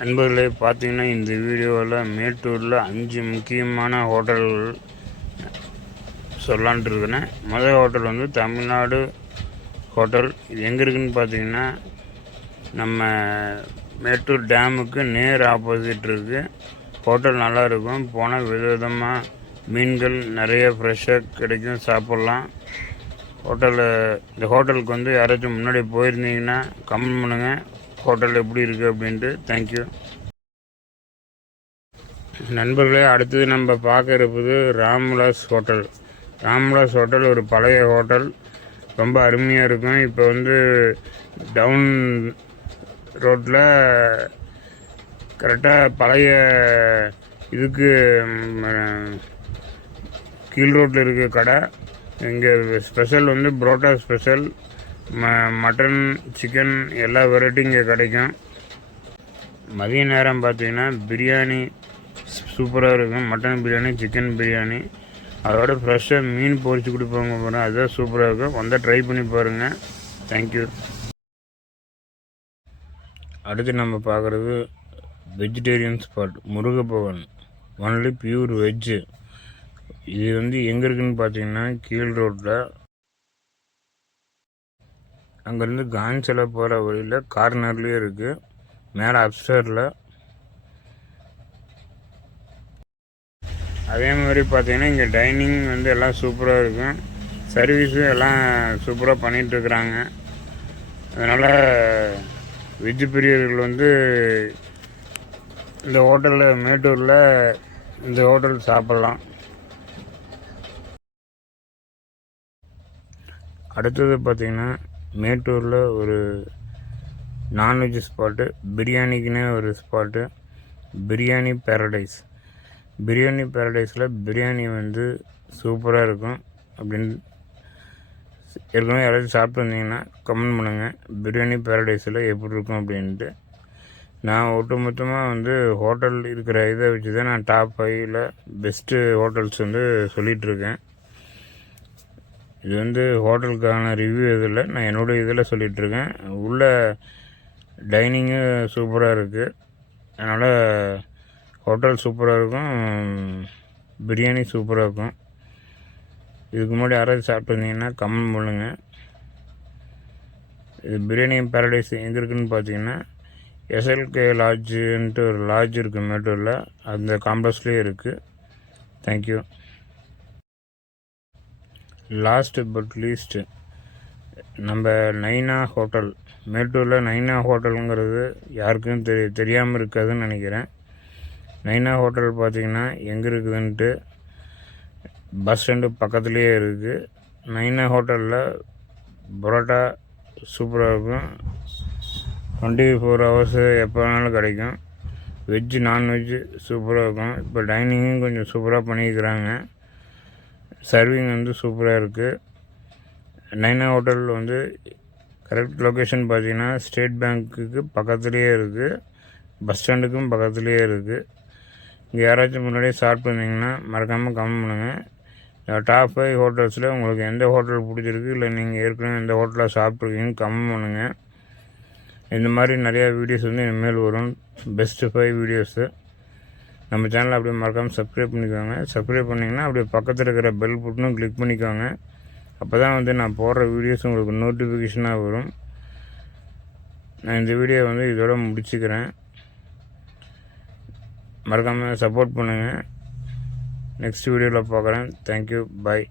நண்பர்களே, பார்த்தீங்கன்னா இந்த வீடியோவில் மேட்டூரில் 5 முக்கியமான ஹோட்டல்கள் சொல்லலான்ட்டு இருக்கிறேன். முதல் ஹோட்டல் வந்து தமிழ்நாடு ஹோட்டல். இது எங்கே இருக்குதுன்னு பார்த்தீங்கன்னா நம்ம மேட்டூர் டேமுக்கு நேர் ஆப்போசிட் இருக்குது. ஹோட்டல் நல்லாயிருக்கும். போனால் விதவிதமாக மீன்கள் நிறைய ஃப்ரெஷ்ஷாக கிடைக்கும், சாப்பிட்லாம். இந்த ஹோட்டலுக்கு வந்து யாராச்சும் முன்னாடி போயிருந்தீங்கன்னா கமெண்ட் பண்ணுங்கள் ஹோட்டல் எப்படி இருக்குது அப்படின்ட்டு. தேங்க்யூ நண்பர்களே. அடுத்தது நம்ம பார்க்க இருப்பது ராம்விலாஸ் ஹோட்டல். ராம்விலாஸ் ஹோட்டல் ஒரு பழைய ஹோட்டல், ரொம்ப அருமையாக இருக்கும். இப்போ வந்து டவுன் ரோட்டில் கரெக்டாக பழைய இதுக்கு கீழ் ரோட்டில் இருக்க கடை. இங்கே ஸ்பெஷல் வந்து புரோட்டா ஸ்பெஷல், மட்டன், சிக்கன் எல்லா வெரைட்டியும் இங்கே கிடைக்கும். மதிய நேரம் பார்த்தீங்கன்னா பிரியாணி சூப்பராக இருக்கும். மட்டன் பிரியாணி, சிக்கன் பிரியாணி, அதோட ஃப்ரெஷ்ஷாக மீன் பொரிச்சு கொடுப்பாங்க பாருங்கள், அதுதான் சூப்பராக இருக்கும். வந்தால் ட்ரை பண்ணி பாருங்கள். தேங்க்யூ. அடுத்து நம்ம பார்க்குறது vegetarian spot Murugappavan, only pure veg. இது வந்து எங்கே இருக்குதுன்னு பார்த்தீங்கன்னா கீழ் ரோட்டில், அங்கேருந்து காஞ்சில போகிற வழியில் கார்னர்லேயே இருக்குது, மேலே அப்ஸ்டரில். அதே மாதிரி பார்த்தீங்கன்னா இங்கே டைனிங் வந்து எல்லாம் சூப்பராக இருக்கும். சர்வீஸும் எல்லாம் சூப்பராக பண்ணிகிட்ருக்குறாங்க. அதனால் வெஜ் பிரியர்கள் வந்து இந்த ஹோட்டலில், மேட்டூரில் இந்த ஹோட்டல் சாப்பிட்லாம். அடுத்தது பார்த்திங்கன்னா மேட்டூரில் ஒரு நான்வெஜ் ஸ்பாட்டு, பிரியாணிக்குன்னே ஒரு ஸ்பாட்டு, பிரியாணி பேரடைஸ். பிரியாணி பேரடைஸில் பிரியாணி வந்து சூப்பராக இருக்கும் அப்படின்னு ஏற்கனவே யாராச்சும் சாப்பிட்டு வந்தீங்கன்னா கமெண்ட் பண்ணுங்கள் பிரியாணி பேரடைஸில் எப்படி இருக்கும் அப்படின்ட்டு. நான் ஒட்டுமொத்தமாக வந்து ஹோட்டல் இருக்கிற இதை வச்சு தான் நான் டாப் 5ல் பெஸ்ட்டு ஹோட்டல்ஸ் வந்து சொல்லிகிட்ருக்கேன். இது வந்து ஹோட்டலுக்கான ரிவ்யூ இதில் நான் என்னோடய இதில் சொல்லிகிட்ருக்கேன். உள்ள டைனிங்கு சூப்பராக இருக்குது. அதனால் ஹோட்டல் சூப்பராக இருக்கும், பிரியாணி சூப்பராக இருக்கும். இதுக்கு முன்னாடி யாராவது சாப்பிட்டு வந்தீங்கன்னா கமெண்ட் பண்ணுங்கள். இது பிரியாணி பேரடைஸ் எங்கே இருக்குதுன்னு பார்த்தீங்கன்னா SLK லாட்ஜுன்ட்டு ஒரு லாட்ஜ் இருக்குது மேட்டூரில், அந்த காம்ப்ளெக்ஸ்லேயே இருக்குது. தேங்க்யூ. லாஸ்ட் பட் லீஸ்ட்டு நம்ம நைனா ஹோட்டல். மேட்டூரில் நைனா ஹோட்டலுங்கிறது யாருக்கும் தெரியாமல் இருக்காதுன்னு நினைக்கிறேன். நைனா ஹோட்டல் பார்த்திங்கன்னா எங்கே இருக்குதுன்ட்டு பஸ் ஸ்டாண்டு பக்கத்துலேயே இருக்குது. நைனா ஹோட்டலில் பரோட்டா சூப்பராக இருக்கும். 24 ஹவர்ஸு எப்போ வேணாலும் கிடைக்கும். வெஜ்ஜு நான்வெஜ்ஜு சூப்பராக இருக்கும். இப்போ டைனிங்கும் கொஞ்சம் சூப்பராக பண்ணியிருக்கிறாங்க. சர்விங் வந்து சூப்பராக இருக்குது. நைனா ஹோட்டல் வந்து கரெக்ட் லொக்கேஷன் பார்த்திங்கன்னா ஸ்டேட் பேங்க்குக்கு பக்கத்துலேயே இருக்குது, பஸ் ஸ்டாண்டுக்கும் பக்கத்துலேயே இருக்குது. இங்கே யாராச்சும் முன்னாடியே சாப்பிட்டு வந்தீங்கன்னா மறக்காமல் கமெண்ட் பண்ணுங்கள். டாப் 5 ஹோட்டல்ஸில் உங்களுக்கு எந்த ஹோட்டல் பிடிச்சிருக்கு, இல்லை நீங்கள் ஏற்கனவே எந்த ஹோட்டலில் சாப்பிட்ருக்கீங்கன்னு கமெண்ட் பண்ணுங்கள். இந்த மாதிரி நிறையா வீடியோஸ் வந்து இனிமேல் வரும், பெஸ்ட்டு 5 வீடியோஸு. நம்ம சேனலை அப்படியே மறக்காமல் சப்ஸ்கிரைப் பண்ணிக்கோங்க. சப்ஸ்கிரைப் பண்ணிங்கன்னா அப்படியே பக்கத்தில் இருக்கிற பெல் பட்டனும் கிளிக் பண்ணிக்கோங்க. அப்போ தான் வந்து நான் போடுற வீடியோஸ் உங்களுக்கு நோட்டிஃபிகேஷனாக வரும். நான் இந்த வீடியோ வந்து இதோட முடிச்சுக்கிறேன். மறக்காமல் சப்போர்ட் பண்ணுங்கள். நெக்ஸ்ட் வீடியோவில் பார்க்குறேன். தேங்க்யூ. பாய்.